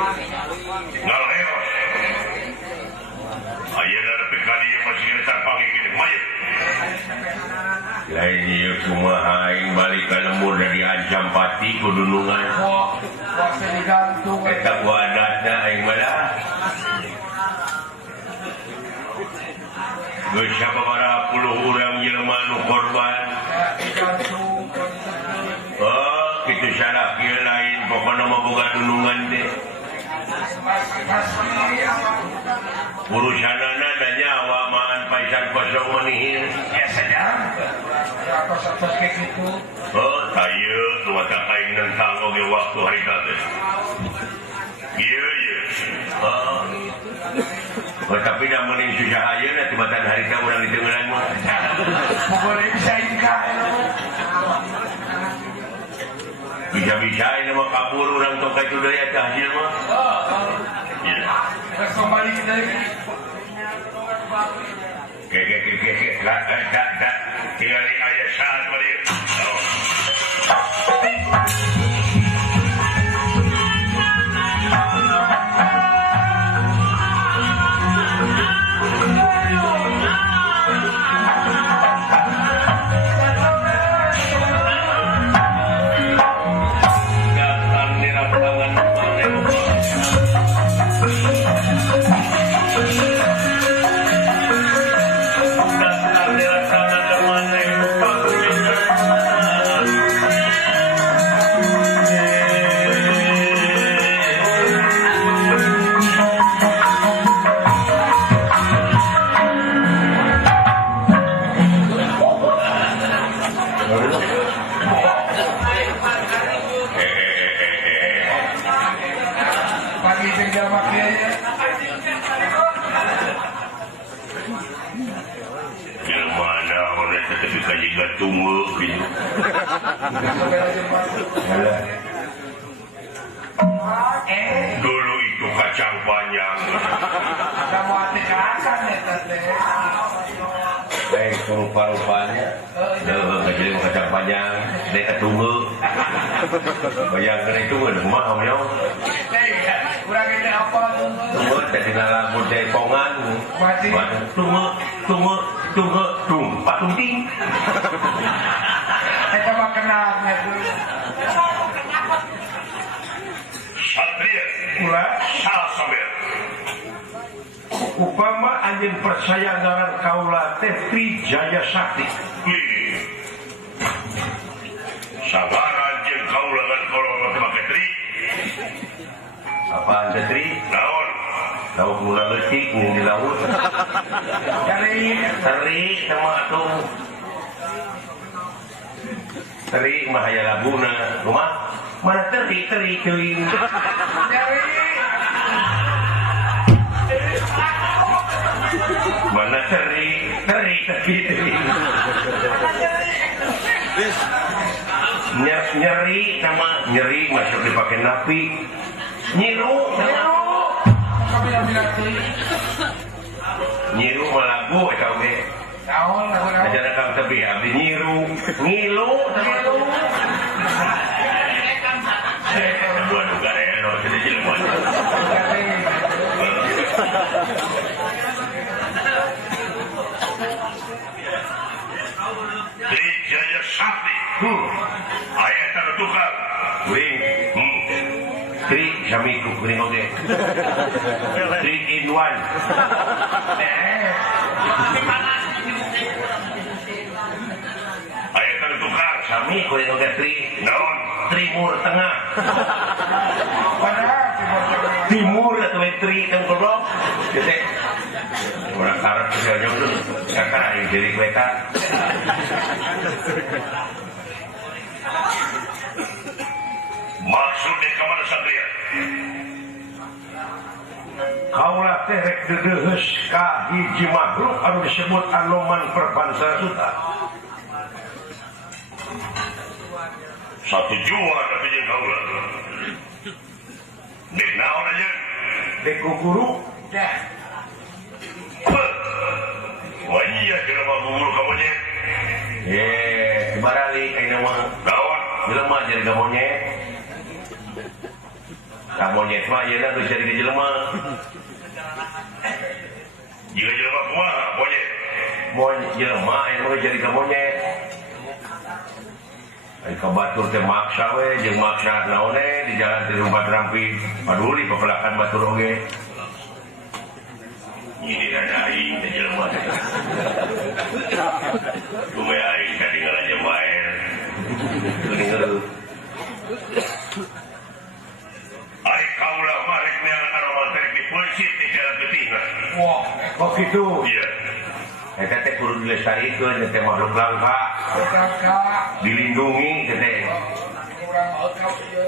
ngaleos ayeuna nepi ka dieu masih geus panggih kieu mayit lain ieu kumaha aing balik ka lembur da diancam pati ku dunungan kuasa digantung eta ku adatna aing mah geus sababaraha puluh urang jelema nu korban kitu salah kieu lain pokona mah boga dunungan teh urusanana da nyawa maan paisan kosong manihir ya sedang apa sukses kayak gitu tayu nu matak aing nentang oge waktu harita teh ieu tapi da meuning susah ayeuna tibatan harita urang ditengelan mah boleh bisa ingkah bisa-bisa ini mah kabur orang tongkat itu dari atas hasil mah terus kembali kita tinggal ayah saat balik dulu itu kacang panjang kamu hati kerasan ya tete baik rupa-rupanya kecil kacang panjang dia ketunggu bayangkan itu udah mah kamu ya kurang ini apa tunggu jadi rambut dari pongan tunggu patung ting kita mah kenalnya Satria ulah salah sambil upama anjeun percaya ngaran kaula teh Tri Jaya Sakti sabar anjeun kaula kan kalau mah make Tri apa anda Tri naon lauk mula leutik ning di laut teri sama atuh teri mah aya laguna kumaha mana teri teuing mana teri nyeri sama nyeri masuk dipakai napi nyiru malagu eta oge ajaran kang tebi abdi nyiru ngilu dua negara ya no sudah jelema Tri Jaya Sakti ayah taruh tukar kuring Tri sami ku kuring oge 3 in 1 ayah taruh tukar sami kuring oge Tri naon Timur Tengah Timur atau Tri dan Kodok gitu orang karat keselnya dulu kakak yang jadi mereka maksudnya kemana Satria kaulah terek dedehes ka hiji makhluk anu disebut Anoman Perbangsa Suta satu jual tapi yang kaulah dek naon aja dek guru dah wah iya jelema guru kamu nya barali kayak nama kawan jelema jadi kamu nya tak monyet mah ieu na bisa jadi jelema. Jika jelema kumaha monyet? Monyet jelema aya mah jadi ka monyet. Ai ka batur teh maksa we jeung maksa naon di jalan di rumah Rampi paduli pepelakan batur oge. Ini ada aing teh jelema teh. Kumaha aing tadi ngalaje bae. Kuningeul. Ari kaula marek neangan aromal tarik di polisi di jalan Betina. Wah, Kok gitu? Iya. Eta teh kudu dilestarikeun teh makhluk langka, kakak. dilindungi teh. Orang mau kau ieu.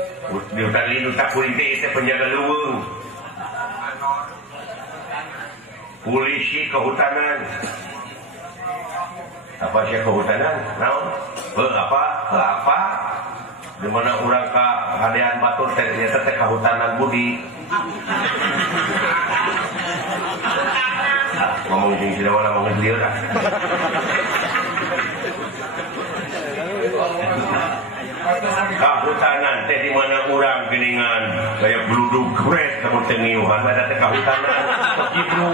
Di hutan lindung tak kuring teh penjaga leuweung. Polisi kehutanan. Apa sih kehutanan? Naon? Apa? Di mana urang ka hadean batur teh nyata teh kahutanan budi. Ngomong jeung si Dawana mah ngeulieur ah. Kahutanan teh di mana urang geuningan kayak bludug gres kamu teh ngiuhan ada teh kahutanan. Kitu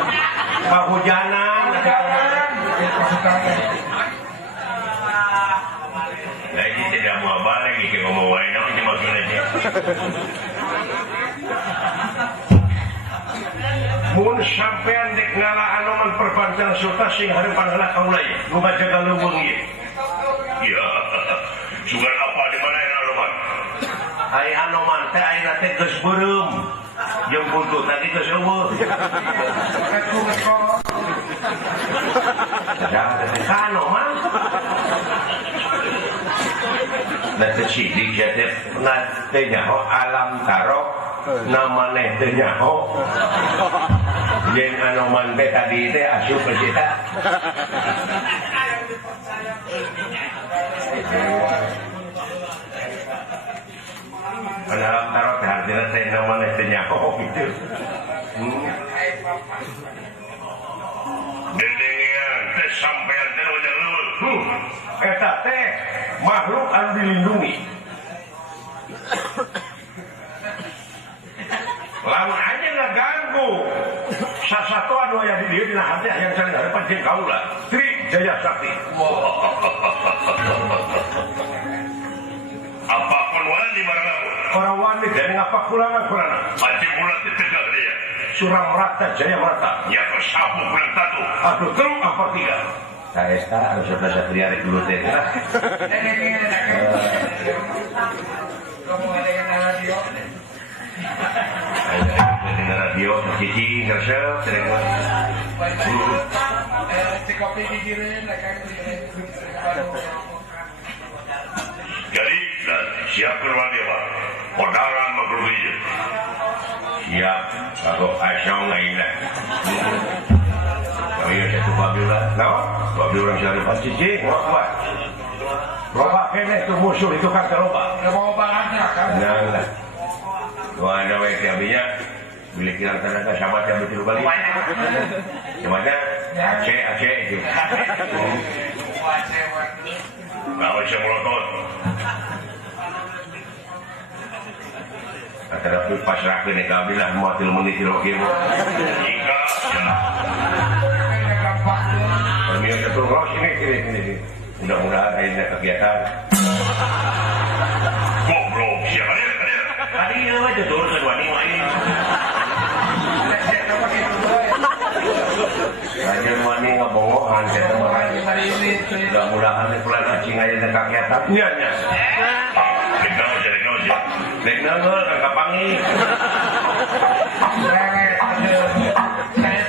kahujanan Nah ini tidak mau balik iki ngomong wae naon cuma gini. Mun sampean dek ngalaan oman perpanjang sultan sing hareupan heula kaula ieu nu ngajaga leuweung ieu. Iya. Sugan apa di mana yang anoman? Ai anoman teh ayeuna teh geus beureum. Jeung buntut tadi geus eueuh. Ada anoman. Nah tercidik ya teh teh nyaho alam tarok namanya teh nyaho. Jeung anoman teh tadi teh asup ke cita. Alam tarok teh artinya teh namanya teh nyaho gitu. Dendengian teh sampean teh udah leuweung. Eta teh makhluk anu dilindungi. Lamun aja ngaganggu sasatuan anu aya di dieu dina hati yang sareng hareupan jeung kaula. Tri Jaya Sakti. Apapun wani barang orang wani dari ngapa kulana. Aji mulat ditegak dia. Surang merata Jaya Merata. Ya kesapu bulan tatu. Aduh teruk apa tiga. Saesta anu saudara Satria rek dulu teh. Kamu ada yang radio? Ada radio cici ngeresep sering. Kopi dikirim, Jadi siapkan wani Pak. Odaran magruhi. Siap kagok asyong lainnya. Kami satu babila. No? Babi orang cari cici, kuat. Loba kene itu musuh itu kan keloba. Keloba aja kan. Nah. Gua ada wae abinya beli kirang tenaga sama yang betul balik. Semuanya Aceh itu. Kalau saya melotot. Antara pasrahkeun ka abdi lah moal 3 menit kilo kieu. Jika Permio satu ros ini. Mudah-mudahan ada kegiatan. Goblok siapa dia? Tadi ini aja turun wani main. Aja wani ngabongohan kita mah. Mudah-mudahan pelan cacing aja ada kegiatan. Iya. Dekna geul ka kapangi. Saya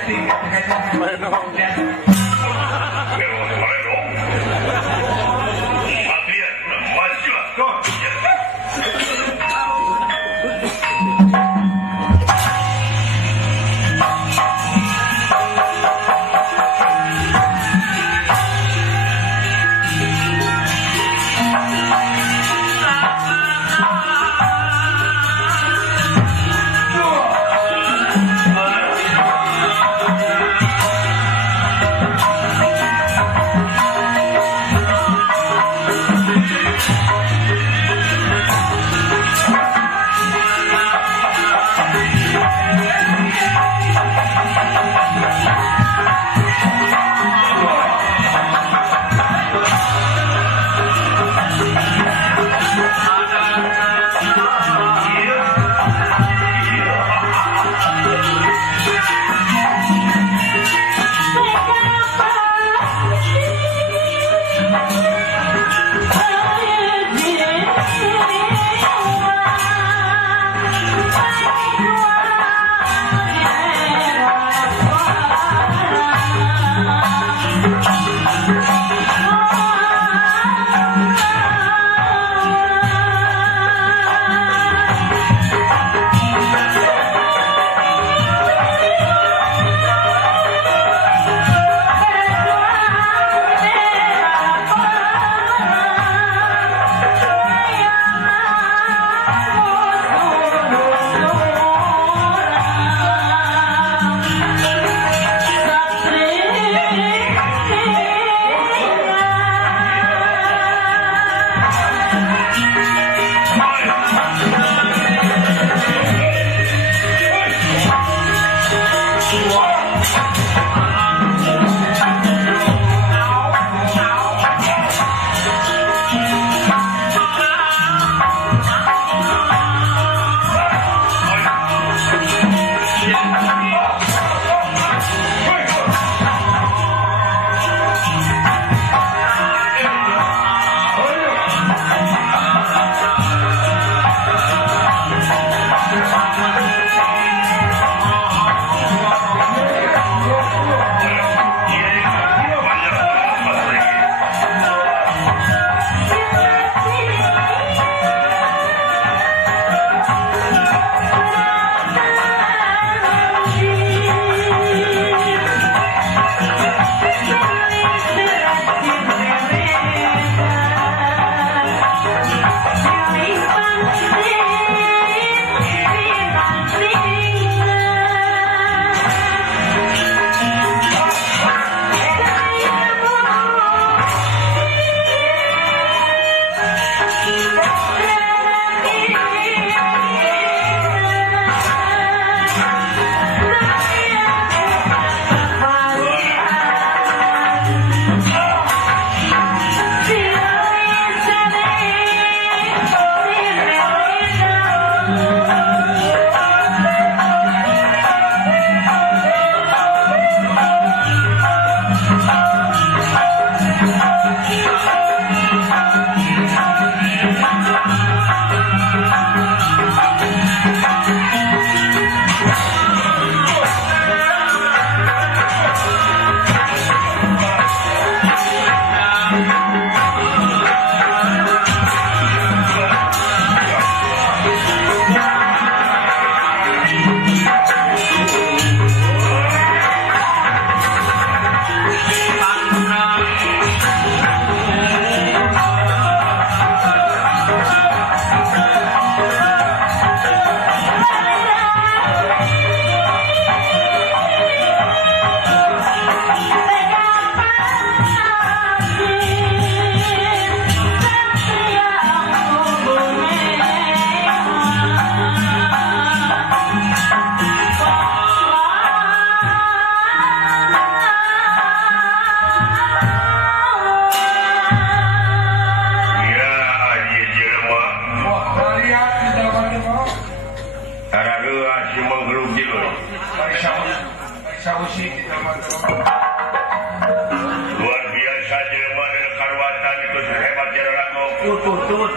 Luar biasa jelema dan karwatan itu hebat jelema. Tutut.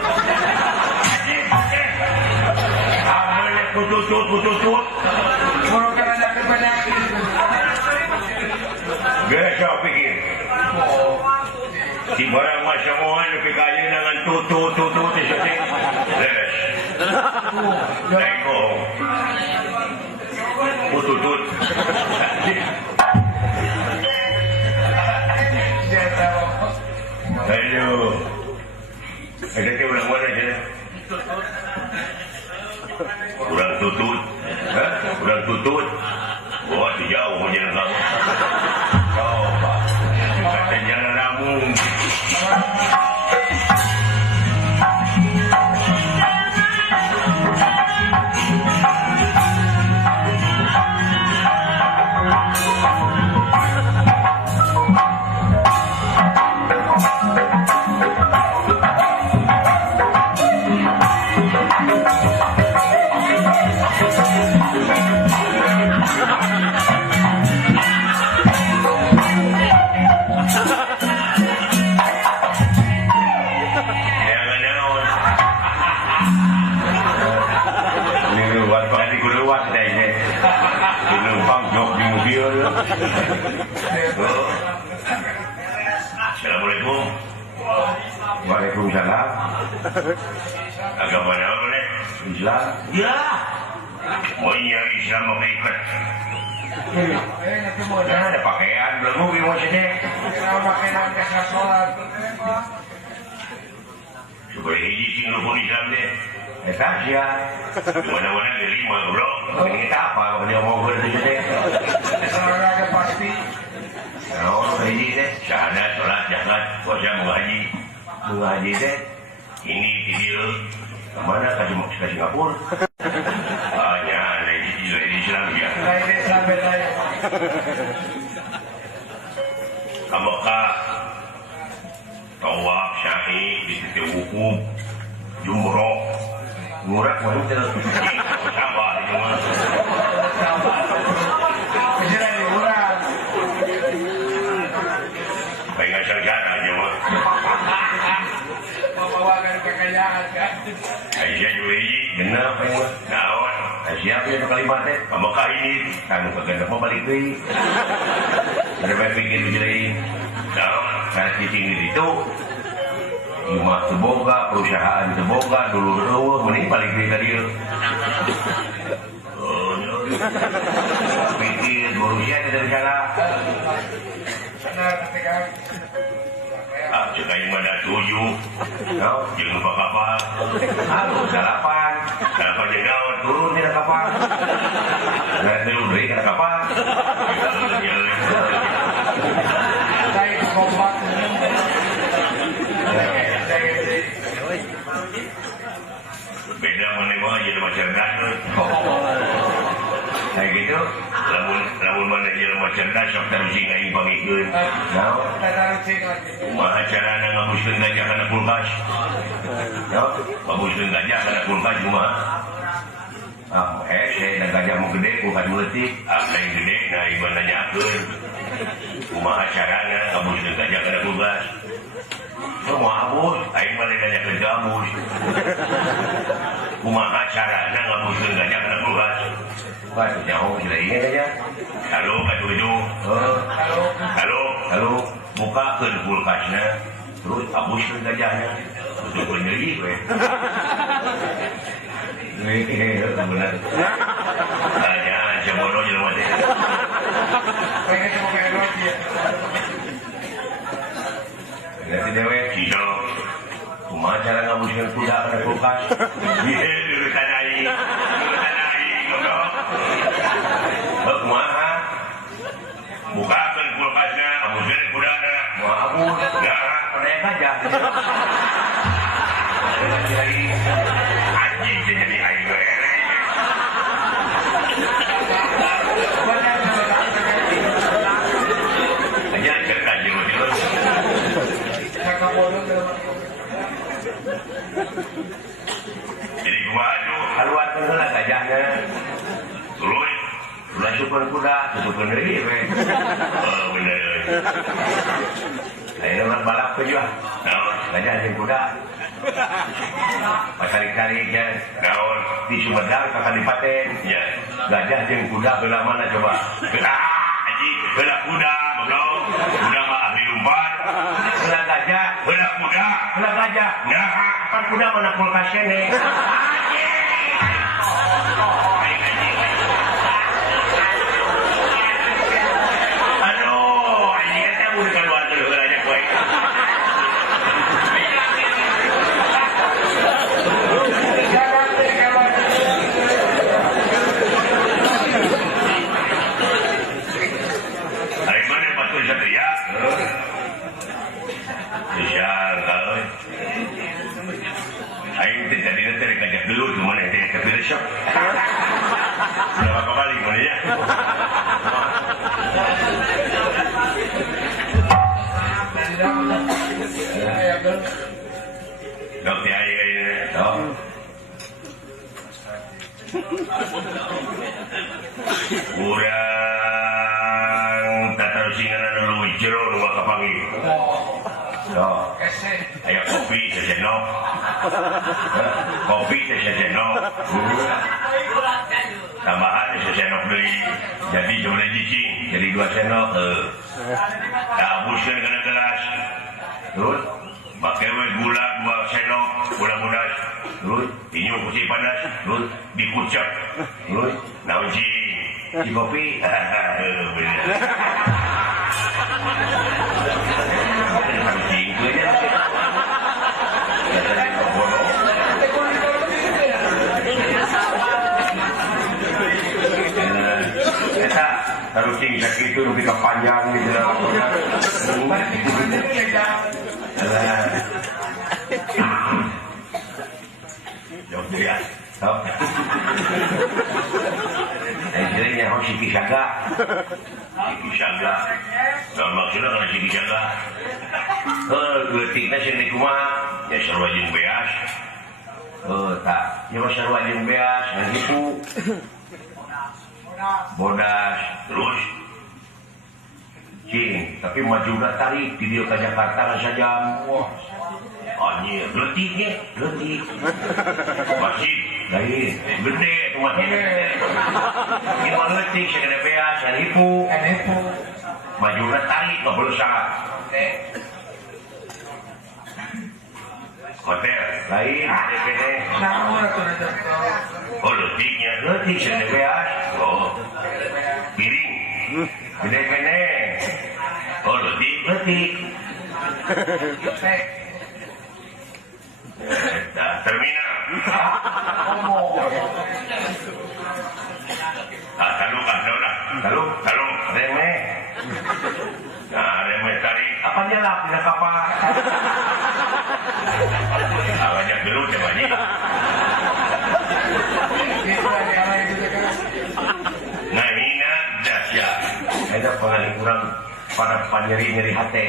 Amane tutut. Kalau karena kebanyakan. Biasa pikir. Di barang masamuhan pikaya dengan tutut di sini. Les. Tengok. Tutut. Aduh. Ada ke ulang mana je? Kurang tutut. Kurang tutut. Bawa tu jauh punya dengan kamu. Coba. Kata jangan rambung. Assalamualaikum. Waalaikumsalam. Agama apa ni? Islam. Ya. Maunya Islam apa ikut? Ada pakaian belum mungkin maksudnya. Pakaian kasih sholat. Supaya hiji sing rukun Islam deh. Tasya. Mana-mana dari lima bro. Ini tak apa kalau dia mau berdiri deh. Olahraga pasti. Kalau hiji deh, syahadat, sholat, zakat, puasa, mengaji deh. Ini video mana ke Singapura? Banyak di Islam ya. Lain Islam beda. Ka Mekah tawaf syahi di titik wukuf jumroh ngurak wanita sabar ini mah Kejaran di bulan. pengen sarjana aja mah Membawakan kekayaan kan. Aisyah juga hiji genap ya mah naon Aisyah punya kalimat teh ka Mekah ini kanu kagenda mah balik deui udah pikir deui naon karena di sini itu rumah teboga perusahaan teboga dulu eueuh mending balik deui ka dieu pikir manusia dari sana Benar ketika cek aing mah da 7 jeung lupa kapal sarapan jeung daun turun di kapal nggak dulu deui ka kapal saya kompak. beda mana mah jadi macam cerdas kayak gitu lamun mana jadi macam cerdas sok terusing aing pangikeun naon kumaha carana ngabuskeun gajah kana kulkas ngabuskeun gajah kana kulkas kumaha saya gajah mau gede kulkas meutik lain gede nah ieu nanyakeun kumaha carana ngabuskeun gajah kana kulkas mau abus aing mah nanyakeun ke abus kumaha carana ngabuskeun gajah kana kulkas Pak, jauh sudah ingat aja. Halo, Pak Tuju. Halo, bukakan kulkasnya. Terus abuskan gajahnya. Untuk penyeri, weh. Ini benar. Jangan cembodo jelma teh. Pengen cuma kayak roti ya. Nanti dewe, Cido. Kumaha cara ngabuskan kuda kana kulkas? Iya, dulu tanai. Kumaha bukakan kulkasnya abuskeun kudana moal abus pada gajah anjing jadi aing we aja cerdas jeung Kakak bodoh jadi kumaha tuh haluatkeun heula gajahnya tuluy syukur kuda, syukur diri, bener. Ayo nak balap ke juga, gajah jeung kuda. Tarik-tarik ya, naon di Sumedang ka Kadipaten, ya. Gajah jeung kuda belah mana coba? Belah kuda, belah kuda mah ahli lumpat. Belah gajah, belah kuda, belah gajah. Nah, kan kuda mana kulkasnya nih? Berapa kembali mana ya? Dok di air ini, dok. Kurang tatarusingan anu jero nu kapangi. Dok. Aya kopi sejenok. Kopi sejenok. Tambahan sejenok beli jadi jumlah cicing jadi 2 sendok abuskan kena gelas terus pakai gula 2 sendok gula mudas terus inyu putih panas terus dikucap terus naon si kopi harus tinggi itu lebih kepanjang gitu ya. Jauh dia. Stop. jadinya harus Siti Saga. Siti Saga. Nah, maksudnya kalau Siti Saga. Letiknya sini kumaha, ya sarua jeung beas. Tak, ya sarua jeung beas, ngan hipu. Bodas, terus. Cing, tapi maju udah tarik di dia ke Jakarta kan saja. Wah, anjir, letik. Masih, lain, gede, masih gede. Gimana letik, saya kena beas, saya hipu. Maju udah tarik, nggak boleh sangat. Hotel, lain, gede. Oh, letiknya, saya kena beas. Oh, piring, gede. Oh, letik. Terminal. Talung, remeh. Nah, remeh tarik. Apa dia lah, pindah kapal. Awalnya dulu, coba-nya. Nah, hina dahsyat. Ada pengaling kurang pada nyeri hati.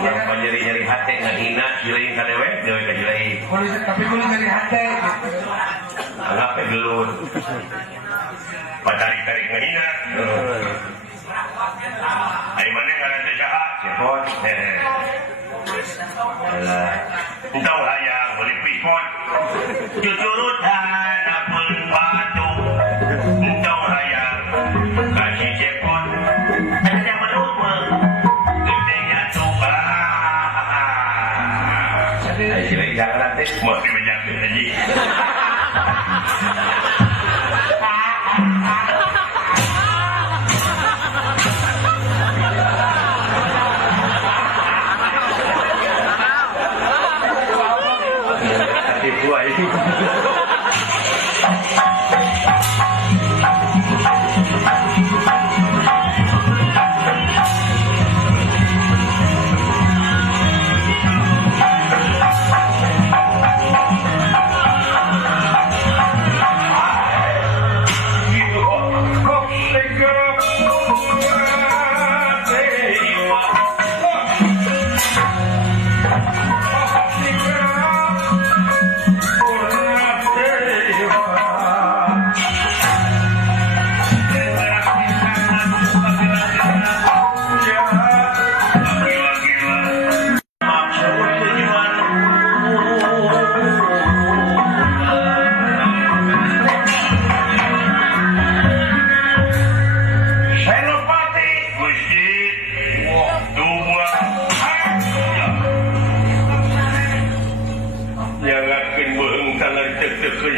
Yang nyeri hati ngahina cilain ka dewe ka cilain. Tapi kudu nyeri hati. Anggap gelut. Patarik-tarik ngahina. Ari mana ngaranna saha? Cepot. Entau hayang beli pipot. Cucurutan apun batu. Entau hayang kasih cepot. Ada menurut gedenya coba. Jadi jangan nanti mau dimenjakin lagi.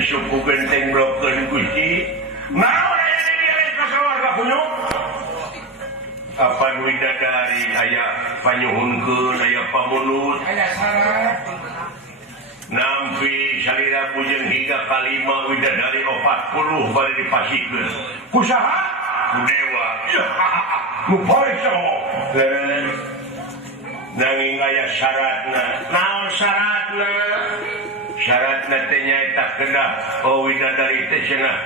Suku genteng blokeun Gusti. Naon aya di kasawarga punyuk? Apa widadari aya panyuhunkeun aya pamulut. Aya syarat. Nampi salira bujeng hingga kalima widadari 40 bari dipasikeun. Kusaha? Ku dewa. Ya, nu poe soho. Nanging aya syaratna. Naon syaratna? Syaratna teh nyaeta kedah widadari teh cenah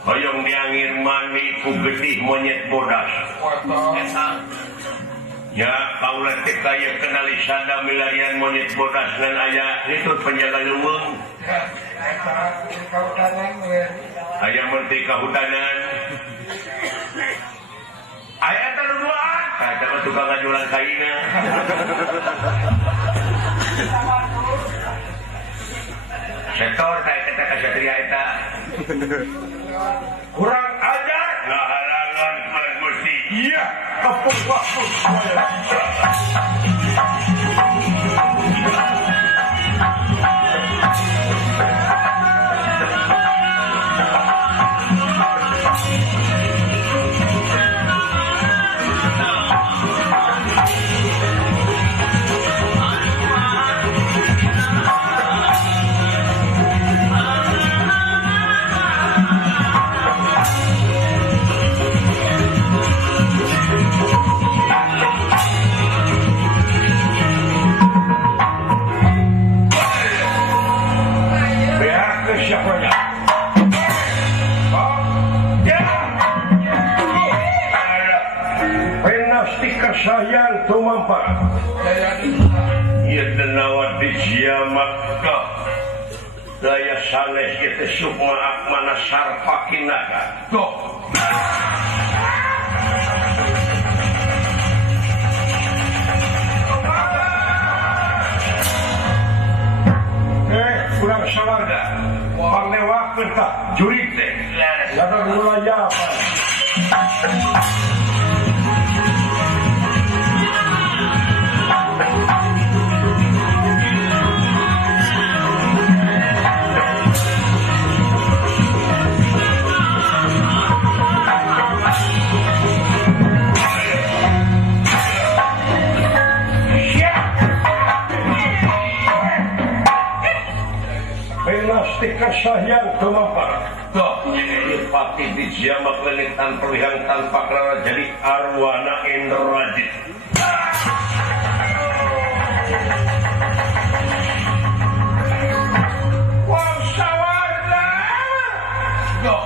hoyong diangir mani ku getih monyet bodas. Ya kaula teh kaya kenali sada milarian monyet bodas ngan aya itu penjaga leuweung. Aya menteri kahutanan. Aya tanuduan, eta mah tukang ngajulan kaina. Sektor saya kata kasatria eta kurang ajar ngahalangan bulan mesti iya kapuk-kapuk Sahyan tumampar. Jaya Ieu denawa di Jamak ka. Daya sanes kitu sukma akmana sarpakinaga. Tok. Kurang sawarga. Panglewakeun ka jurig teh. Ladang mulayapan. Elastik Sahyan tumampar. Tok pati di Jamak lenitan perlihan tanpa kerana jadi arwana Indrajit. Wong sawarga. Tok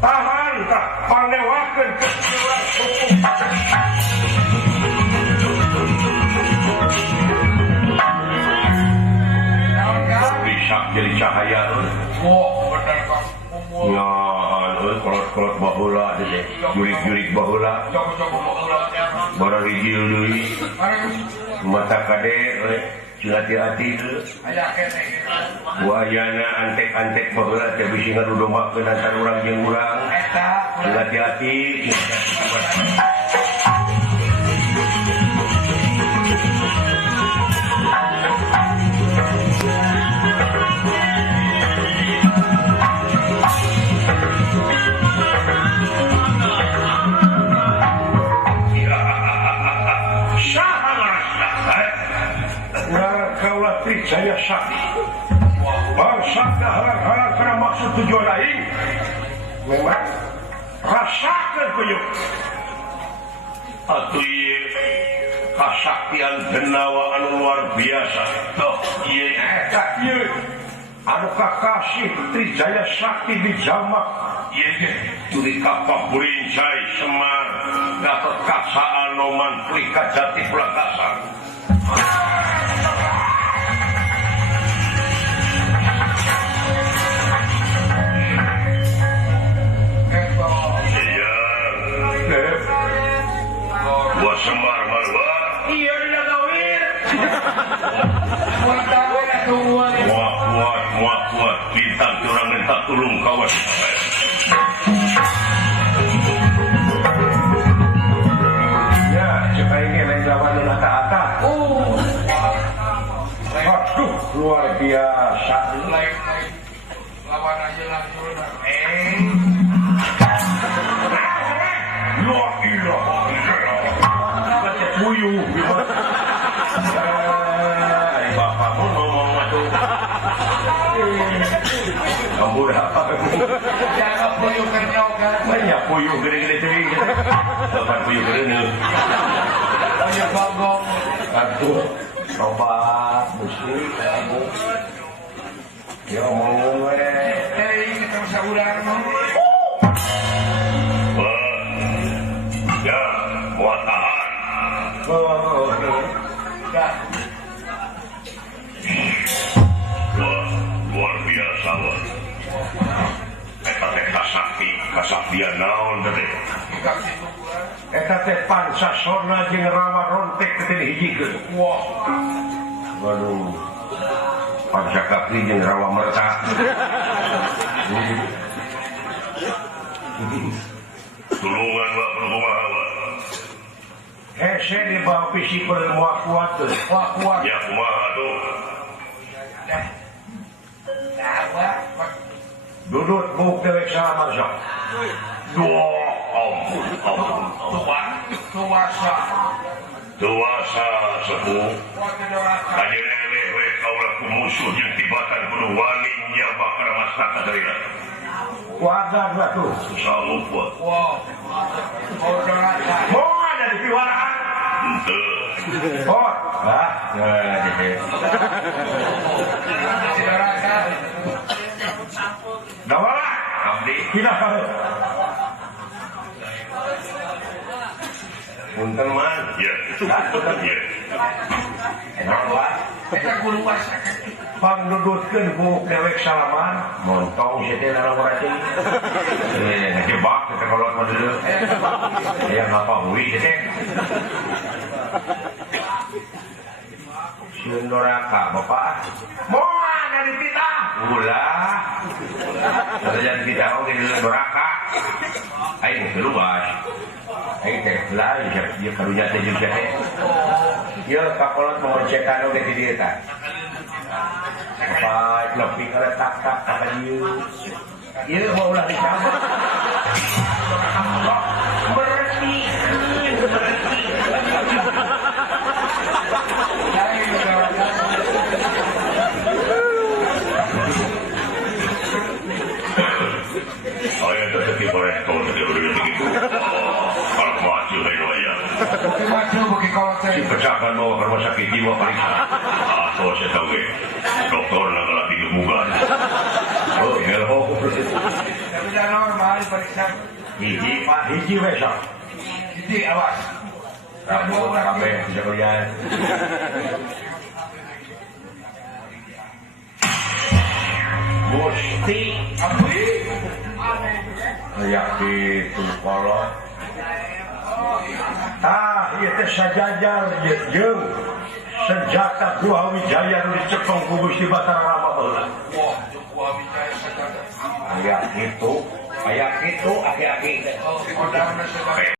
tahan tak pandewakeun kecuali hukum. Bisa jadi cahaya bener Kang. kolot-kolot bahula jurik-jurik bahula bara rijil deui mata kade hati-hati buayana antek-antek bahula teh bisi ngadudombakeun antara urang jeung urang hati-hati Jaya Sakti bangsa harang-harang karena maksud tujuan lain memang rasakan kuyuk atuh ieu kasaktian denawa anu luar biasa toh ieu eta ieu anu kakasih Trijaya Sakti di Jamak ieu tuluy kapah Burincai Semar Gatot Kaca Anoman Plika Jati Plakasan Semar Marwa iya tidak gawir muat bintang curang minta tulung kawan ya supaya ini lain lawan nata-ata aduh luar biasa lawan aja langsung la ilaha puyuh ay bapakmu ngomong atuh kamu apa jangan puyuh kenyok kan banyak puyuh gede-gede teuing depan puyuh gede puyuh bonggong atuh coba mesti kamu ya mau we kita bisa urang ya muat tahan luar biasa wah eta teh kasaktian naon teh eta teh pansasona jeung rawa rontek teh hijikeun wah waduh pansakapri jeung rawa merta tulungan wa kumaha hese di bawah pisi permuak kuat tuh. Kuat. Ya kumaha tuh. Dudut buk dewek sama sok. Dua ampun. Tuasa sepuh. Hadir eleh we kaulah musuh jeung tibatan kudu wani nya bakar mastaka deuna. Kuadan lah tuh. Insyaallah kuat. Wow. Mau ada di piwaraan. Oh, ah, Dawalah, abdi kita Punten man. Ya. Ya. Kenapa? Kita guru wasak. Pangdudutkeun ku dewek salaman, montong si teh lara berarti. Ngejebak teh kolot mah dulu. Aya ngapahui si teh. Sieun doraka bapak. Moal dari kita. Ulah. Kerjaan kita oge di doraka. Aing teh luas. Aing teh lain dia karunya teh juga teh. Ieu kakolot mau cekan oge di dieu tah. Apa lebih ke tak-tak kata dia. Iya mau ulah dicampur. Berhenti. Ayah tersetip rektor di begitu. Kalau maju helo ya. Bukti maju, bukti kolot. Si pecahkan bawa ke rumah sakit jiwa periksa. Atau saya tahu ya. Dokter nggak lagi hubungan. Oh, helho. Tapi dah normal periksa. Hiji pak, hiji besok. Jadi awas. Kamu kabeh bisa kuliah. Gusti, Abdi. kayak gitu kolot. Iya teh sajajar jeung senjata Dua Wijaya nu dicepeng ku Gusti Batara Rama heula. Wah, Joko Wijaya saja. Kayak gitu, aki-aki teh. Oh, kodamna segala.